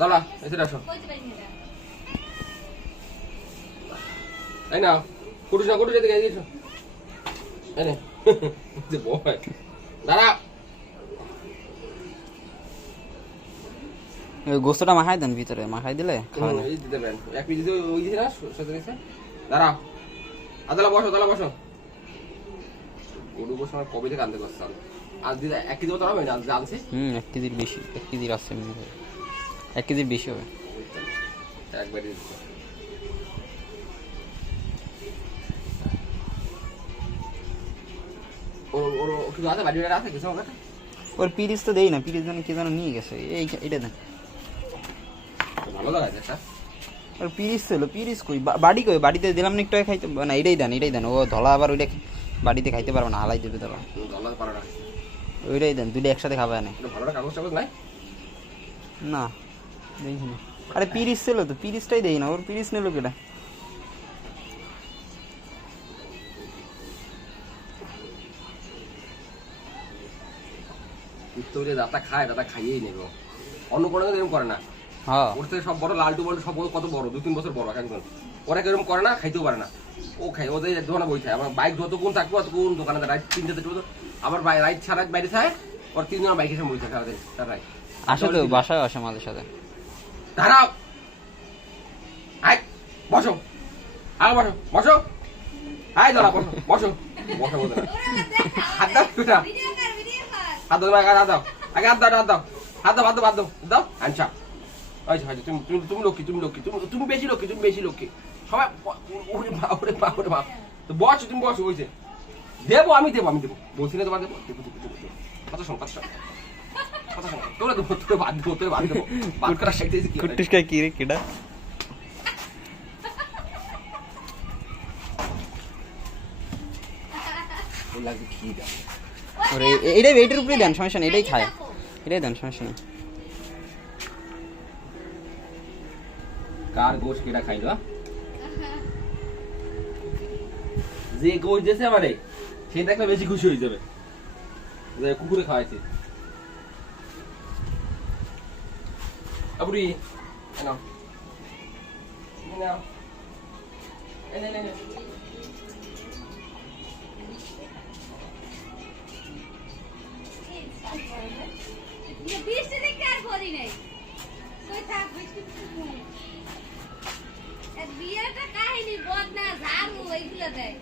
দাঁড়া এসে আসো এই না কুটুস না কুটুস এদিকে এসো এই নে বয় দাঁড়া গোস্তটা মাখাই দেন ভিতরে, মাখাই দিলে খাবে না। এই দিতে পারেন এক পিস ওই দিছে না সাথে দিছে দাঁড়া আদালা বসো দাঁড়া বসো গরু বসে কবে থেকে আনতে করছেন আজ দিদা 1 কেজি মতো হবে না আজ আনছে 1 কেজির বেশি, 1 কেজির আছে মনে হয়, 1 কেজির বেশি হবে। একবারই দিতে ওর কিছু আছে বাড়ি আছে কিছু হবে ওর পিরিস তো দেই না, পিরিস জানি কে যেন নিয়ে গেছে, এইটা দেন। ভালো লাগাছে একটা ওর পিরিস ছিল, পিরিস কই বাড়ি কই, বাড়িতে দিলাম না একটু খাইতে না, এটাই দেন। ও ধলা আবার ওইটা বাড়িতে খাইতে পারবে না, হালাই দেবে ধলা, ধলা পারে না, ওইটাই দেন, দুইটা একসাথে খাবে না। ভালো কাগজ টাগজ নাই না দেখি না, আরে পিরিস ছিল তো, পিরিসটাই দেই না, ওর পিরিস নিল কেটা। উত্তরে দাদা খায়, দাদা খাইয়েই নেবে, অন্য কোনো এরকম করে না। হ্যাঁ ওর থেকে সব বড় লালটু বলটু সব কত বড় 2-3 বছর বড় একজন, ওরা এরকম করে না, খাইতেও পারে না। ও খাই ওদের দোকানে বই খায়, আমার বাইক যতক্ষণ থাকবো ততক্ষণ দোকানে রাইট 3টা থেকে আবার রাইট ছাড়া বাইরে থাকে, ওর 3 জন বাইক এসে বই থাকে আমাদের তারাই আসে তো, বাসায় আসে আমাদের সাথে। দাঁড়াও আয় বসো, আর বসো বসো, আয় দাঁড়া বসো বসো বসো বসো হাত দাও পিঠা হাত দাও হাত দাও আগে হাত দাও হাত দাও হাত দাও হাত দাও হাত দাও দাও আচ্ছা আচ্ছা আচ্ছা তুমি লক্ষ্মী, তুমি বেশি লক্ষ্মী সবাই ওরে বাপ তো বসো, তুমি বসো, হয়েছে দেবো আমি দেবো বলছি না তোমার দেবো কথা শোন তোরা দেবো, তোরে বাদ দেবো বাদ করার সাইতে কুট্টুসকা কি রে কেডা? লাগবে কি দাও ওরে এইটাই এইটার উপরেই দেন, সমস্যা নেই, এটাই খায়, এটাই দেন, সমস্যা নেই। কার গোশ কেটা খাইলো যে গোশ দিয়েছে আমারে সে দেখলে বেশি খুশি হয়ে যাবে, কুকুরে খাওয়াইছে। আবুরি নাও নাও নে বৃষ্টি দেখে আর করি নাই, কই থাক বৃষ্টি বিয়েটা কাহিনী বদনা ঝাড়ু এইগুলো দেয়।